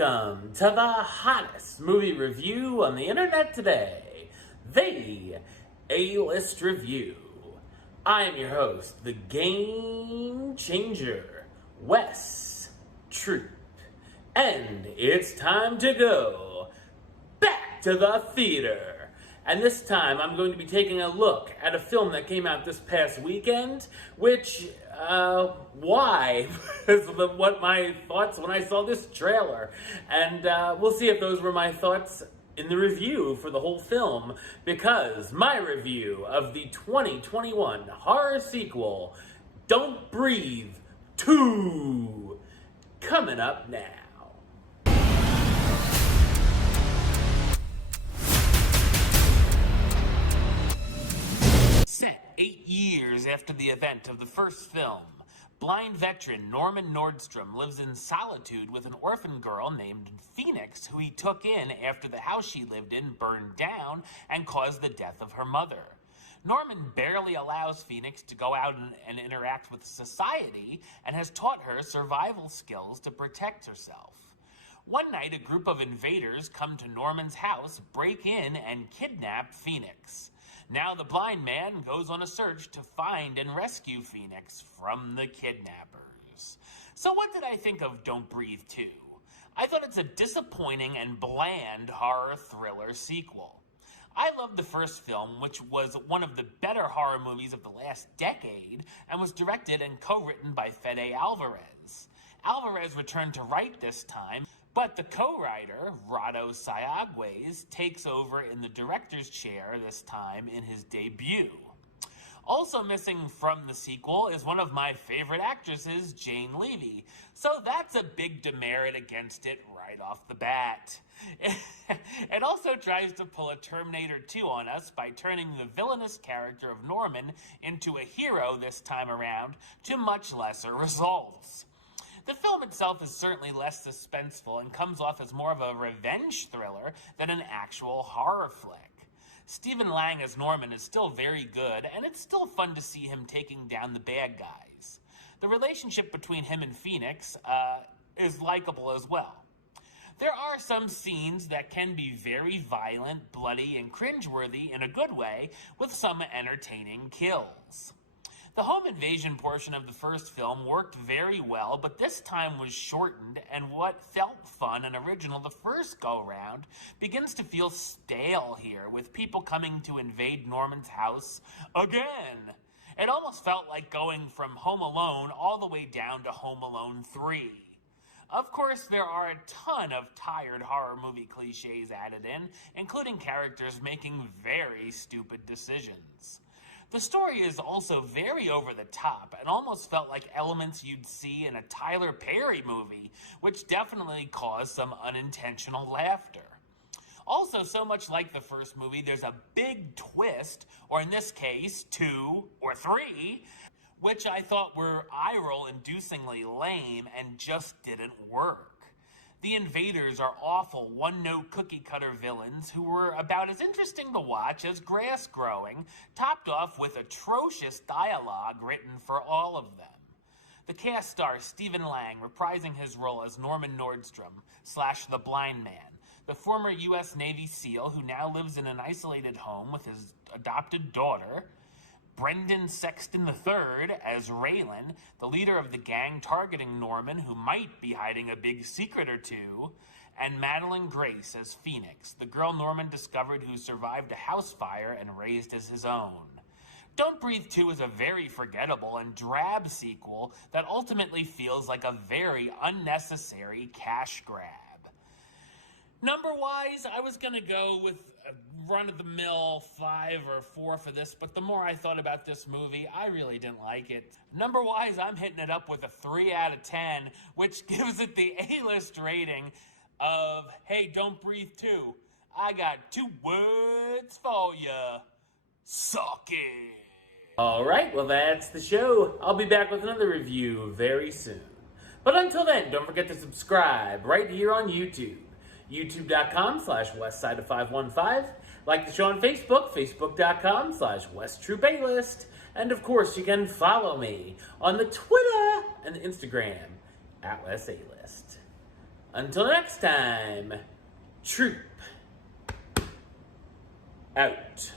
Welcome to the hottest movie review on the internet today, the A-List Review. I am your host, the Game Changer, Wes Troop. And it's time to go back to the theater. And this time I'm going to be taking a look at a film that came out this past weekend, which, why? is what my thoughts when I saw this trailer. And we'll see if those were my thoughts in the review for the whole film, because my review of the 2021 horror sequel, Don't Breathe 2, coming up now. Set 8 years after the event of the first film, blind veteran Norman Nordstrom lives in solitude with an orphan girl named Phoenix, who he took in after the house she lived in burned down and caused the death of her mother. Norman barely allows Phoenix to go out and interact with society, and has taught her survival skills to protect herself. One night, a group of invaders come to Norman's house, break in, and kidnap Phoenix. Now the blind man goes on a search to find and rescue Phoenix from the kidnappers. So what did I think of Don't Breathe 2? I thought it's a disappointing and bland horror thriller sequel. I loved the first film, which was one of the better horror movies of the last decade, and was directed and co-written by Fede Alvarez. Alvarez returned to write this time, but the co-writer, Rado Sayagüez, takes over in the director's chair this time in his debut. Also missing from the sequel is one of my favorite actresses, Jane Levy, so that's a big demerit against it right off the bat. It also tries to pull a Terminator 2 on us by turning the villainous character of Norman into a hero this time around, to much lesser results. The film itself is certainly less suspenseful and comes off as more of a revenge thriller than an actual horror flick. Stephen Lang as Norman is still very good, and it's still fun to see him taking down the bad guys. The relationship between him and Phoenix is likable as well. There are some scenes that can be very violent, bloody, and cringeworthy in a good way, with some entertaining kills. The home invasion portion of the first film worked very well, but this time was shortened, and what felt fun and original the first go-round begins to feel stale here, with people coming to invade Norman's house again. It almost felt like going from Home Alone all the way down to Home Alone 3. Of course, there are a ton of tired horror movie cliches added in, including characters making very stupid decisions. The story is also very over the top and almost felt like elements you'd see in a Tyler Perry movie, which definitely caused some unintentional laughter. Also, so much like the first movie, there's a big twist, or in this case, 2 or 3, which I thought were eye-roll inducingly lame and just didn't work. The invaders are awful one-note cookie-cutter villains who were about as interesting to watch as grass growing, topped off with atrocious dialogue written for all of them. The cast stars Stephen Lang reprising his role as Norman Nordstrom / the Blind Man, the former U.S. Navy SEAL who now lives in an isolated home with his adopted daughter, Brendan Sexton III as Raylan, the leader of the gang targeting Norman, who might be hiding a big secret or two, and Madeline Grace as Phoenix, the girl Norman discovered who survived a house fire and raised as his own. Don't Breathe 2 is a very forgettable and drab sequel that ultimately feels like a very unnecessary cash grab. Number-wise, I was going to go with a run-of-the-mill 5 or 4 for this, but the more I thought about this movie, I really didn't like it. Number-wise, I'm hitting it up with a 3 out of 10, which gives it the A-list rating of, hey, Don't Breathe 2. I got 2 words for ya. Suck it. Alright, well that's the show. I'll be back with another review very soon. But until then, don't forget to subscribe right here on YouTube. youtube.com/westside515. Like the show on Facebook, facebook.com/WestTroopAlist. And of course, you can follow me on the Twitter and the Instagram @WesAlist. Until next time, Troop out.